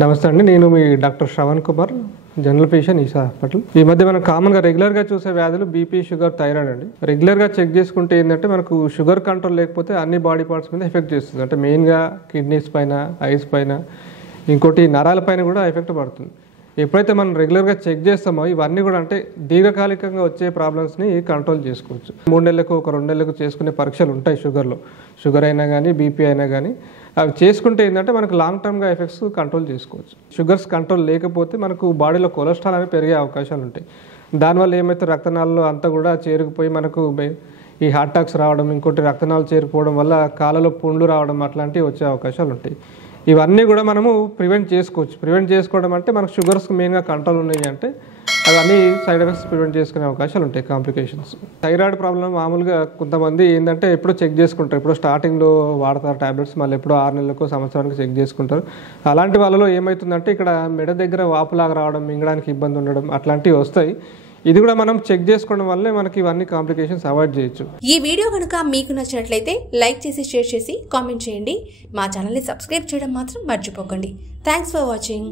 నమస్తే అండి. నేను మీ doctor Shravan Kumar, general physician ఈసా హాస్పిటల్. ఈ మధ్య మనం కామన్గా రెగ్యులర్గా చూసే వ్యాధులు బీపీ, షుగర్, థైరాయిడ్ అండి. రెగ్యులర్గా చెక్ చేసుకుంటే ఏంటంటే మనకు షుగర్ కంట్రోల్ లేకపోతే అన్ని బాడీ పార్ట్స్ మీద ఎఫెక్ట్ చేస్తుంది. అంటే మెయిన్గా కిడ్నీస్ పైన, ఐస్ పైన, ఇంకోటి నరాల పైన కూడా ఎఫెక్ట్ పడుతుంది. ఎప్పుడైతే మనం రెగ్యులర్గా చెక్ చేస్తామో ఇవన్నీ కూడా అంటే దీర్ఘకాలికంగా వచ్చే ప్రాబ్లమ్స్ని కంట్రోల్ చేసుకోవచ్చు. 3 నెలలకు 2 నెలలకు చేసుకునే పరీక్షలు ఉంటాయి షుగర్ అయినా కానీ, బీపీ అయినా కానీ. అవి చేసుకుంటే ఏంటంటే మనకు లాంగ్ టర్మ్గా ఎఫెక్ట్స్ కంట్రోల్ చేసుకోవచ్చు. షుగర్స్ కంట్రోల్ లేకపోతే మనకు బాడీలో కొలెస్ట్రాల్ అనేది పెరిగే అవకాశాలు ఉంటాయి. దానివల్ల ఏమైతే రక్తనాళాలు అంతా కూడా చేరుకుపోయి మనకు ఈ హార్ట్ అటాక్స్ రావడం, ఇంకోటి రక్తనాళాలు చేరుకోవడం వల్ల కాళ్ళలో పుండ్లు రావడం అట్లాంటివి వచ్చే అవకాశాలు ఉంటాయి. ఇవన్నీ కూడా మనము ప్రివెంట్ చేసుకోవచ్చు. ప్రివెంట్ చేసుకోవడం అంటే మనకు షుగర్స్ మెయిన్గా కంట్రోల్ ఉన్నాయి అంటే అవన్నీ సైడ్ ఎఫెక్ట్స్ ప్రివెంట్ చేసుకునే అవకాశాలు ఉంటాయి, కాంప్లికేషన్స్. థైరాయిడ్ ప్రాబ్లం మామూలుగా కొంతమంది ఏంటంటే ఎప్పుడో చెక్ చేసుకుంటారు, ఎప్పుడో స్టార్టింగ్లో వాడతారు టాబ్లెట్స్, మళ్ళీ ఎప్పుడో 6 నెలలకు సంవత్సరానికి చెక్ చేసుకుంటారు. అలాంటి వాళ్ళలో ఏమవుతుందంటే ఇక్కడ మెడ దగ్గర వాపులాగా రావడం, మింగడానికి ఇబ్బంది ఉండడం అట్లాంటివి వస్తాయి. ఇది కూడా మనం చెక్ చేసుకోవడం వల్లే మనకి ఇవన్నీ కాంప్లికేషన్స్ అవాయిడ్ చేయొచ్చు. ఈ వీడియో కనుక మీకు నచ్చినట్లయితే లైక్ చేసి, షేర్ చేసి, కామెంట్ చేయండి. మా ఛానల్ని సబ్స్క్రైబ్ చేయడం మాత్రం మర్చిపోకండి. Thanks for watching.